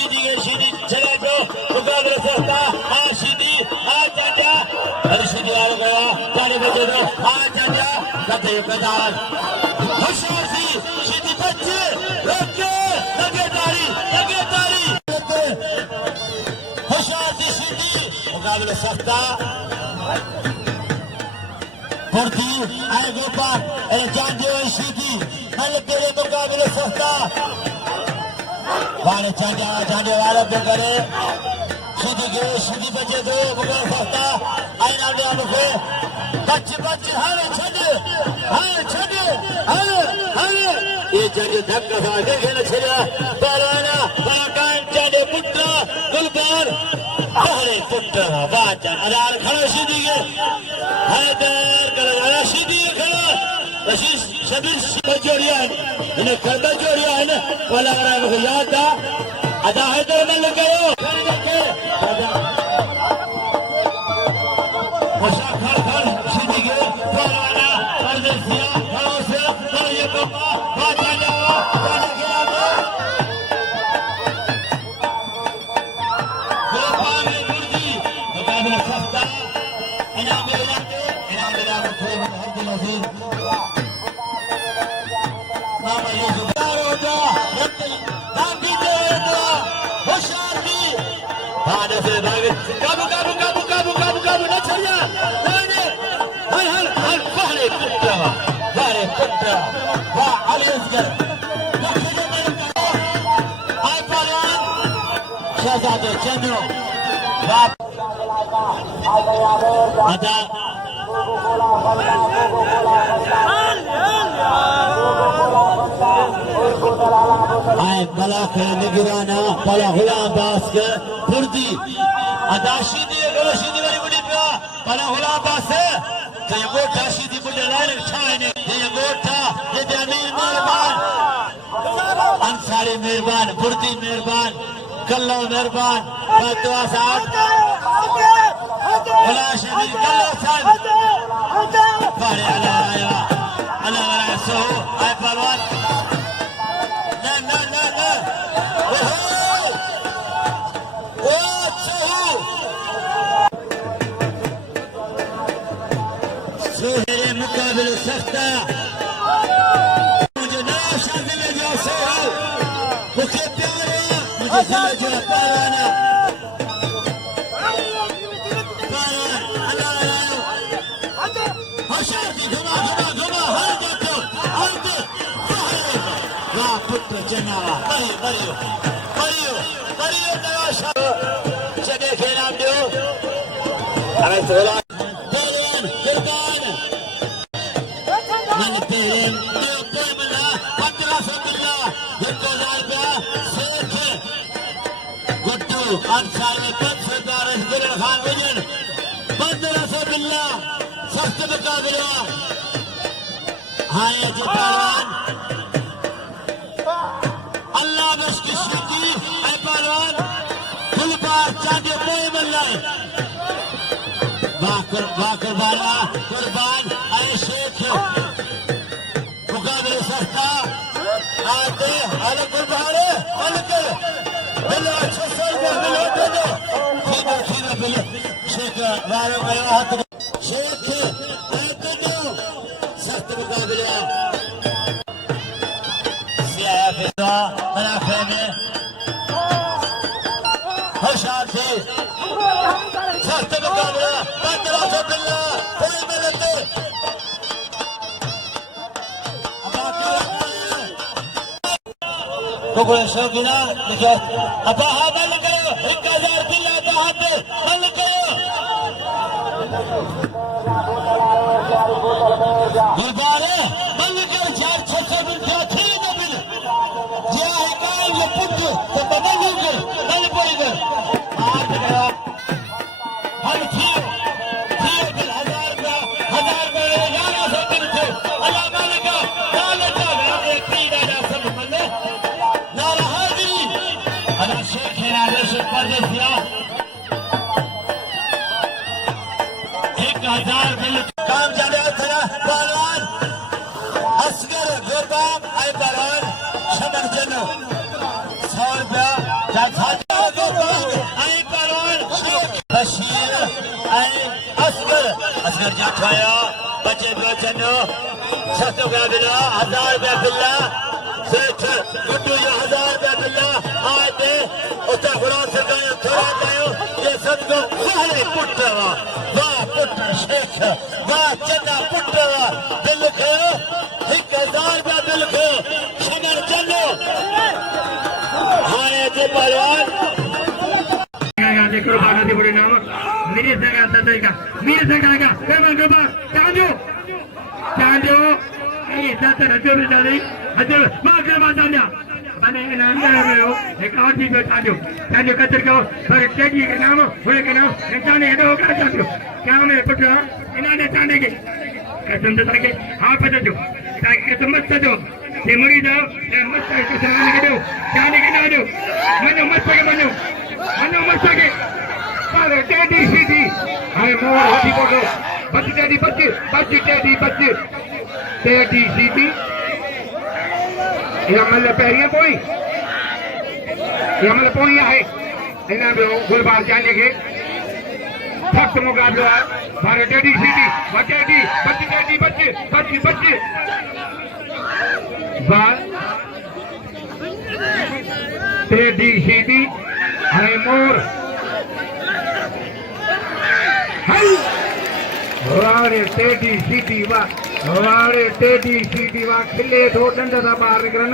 शीदी के शीदी चले जो मुकाबले सकता शीदी चाचा अरे शीदी वालों गया जाने बचे दो चाचा कथे कदार होशियार सी शीदी बच्चे रोके लगे तारी होशियार सी शीदी मुकाबले सकता फुर्ती आए गोपाल अरे जाने वाली शीदी हल तेरे मुकाबले सकता बारे जाने वाला पे करे शीदी बचे दो मुकाबले सकता आए नाम दे मुझे बच्चे हारे छड़े ये जाने धक्का सा देखे न छड़ा पराना पराकान जाने पुत्र गुलबार अरे पुत्र बाजा अदार खड़ा शीदी के हैदर कला शीदी खड़ा रशीद शबीर बजोड़िया इन्हें करदा जोड़िया है ना वाला रहा है मुझे याद था अदा हैदर में लग गयो खड़ शीदी के पराना परदेसिया खड़ों से ये कोपा बाजा जावा बाजा गया गोपाल में मुर्गी मुकाबला सस्ता इनाम मिला कोई हर दिन अजीब मामा यूसुफ दारोगा नाम भी दे दो होशियार भी भाने से भागे काबू न छड़िया हर पहले पुत्र वाह अली असगर आए पहलवान शहजादे चंद्रो बाप अदा आए बला के निगराना बला गुलाम बास के फुर्ती अदाशी दिए गलो शीदी वाली बुढ़ी पे बला गुलाम बास है तो ये गोठा शीदी बुढ़े लाने छाने ये गोठा ये अमीर मेहरबान अंसारी मेहरबान फुर्ती मेहरबान कल्लो मेहरबान बदुआ साहब बला शबीर कल्लो साहब बारे अल्लाह सो आए पहलवान सोहेरे मुकाबले सख्ता मुझे नया शामिल है जो सोहे मुझे प्यारे मुझे समझो पाराना अल्लाह होशियार की घुमा हर देखो वाह पुत्र जनावा बरियो नया शामिल चले के नाम दो हमें सोला अंसार में 500 गिरण खान वजन 1500 बिल्ला सख्त मुकाबला हाँ ये जो पहलवान अल्लाह बस की शीदी ऐ पहलवान गुलबार चांदे कोई मल्ला बाकर बाला कुर्बान ऐ शेख मुकाबले सख्ता आते अरे गुलबारे अलके बिल्ला अच्छे शेख वालों का हाथ शेख सख्त मुकाबला सियाह फिजा मनाफे में होशियार से सख्त मुकाबला 1500 बिल्ला कोई मिलते कोई शौकीना देखिए अब बंद करो 1000 बिल्ला हाथ बंद करो गुलबारे बंद कर 400 बिल्ला ठीक है बिल जे है काम ये पुट तो बदलूगे बंद पड़ेगा आज गया हम थियो बिल 1000 का 1100 बिल थे अल्लाह मालिक लालच है पीड़ा ना सब बंदे शेख परदेसिया 1000 बिल काम जाने पहलवान असगर गोपाल आए पहलवान शमर जनो 100 रुपया बाहर जाठवाया बच्चे बेचनो सस्तो का बिला 1000 रुपया बिल्ला सेठ गुड्डू जो 1000 रुपया बिल्ला आते उस्ता गुलाम सरकार थोड़ा पायो ये सदको वाले पुट्टवा वाह पुट्ट शेख वाह चन्ना पुट्टवा दिल खयो 1000 रुपया बिल खयो शनर चलो हाय जे पहलवान देखो बागा दे बड़े नाम मेरे संगा तदेगा मेरे संगा का पेमन डबा चांदो ये जाते रजो में जाले हजर मां के बाजान्या बने नाम में हो एक और चीज चांदो चांदो कतर को पर टेडी के नाम हुए के नाम जाने हेडो का चांदो क्या में पुत्र इन्होंने जाने के कसम दे के हां पता जो ताकि समझ दो ये मरी जाओ ये मत को जाने के दो जाने के ना दो मनो मत के मनो मत के Vale, Teddy City. Hai more hati bodo. Bacci Teddy bacci Teddy bacci. Teddy City. Yang malah periya poi. Yang malah poi hai. Ina bro gulbar jaane ke. Sakt mukabla hai. Vale Teddy City. Teddy bacci. Bal. Teddy City. Hai more. वारे teddy सीटी वा खिले दो डंडा बाहर निकलन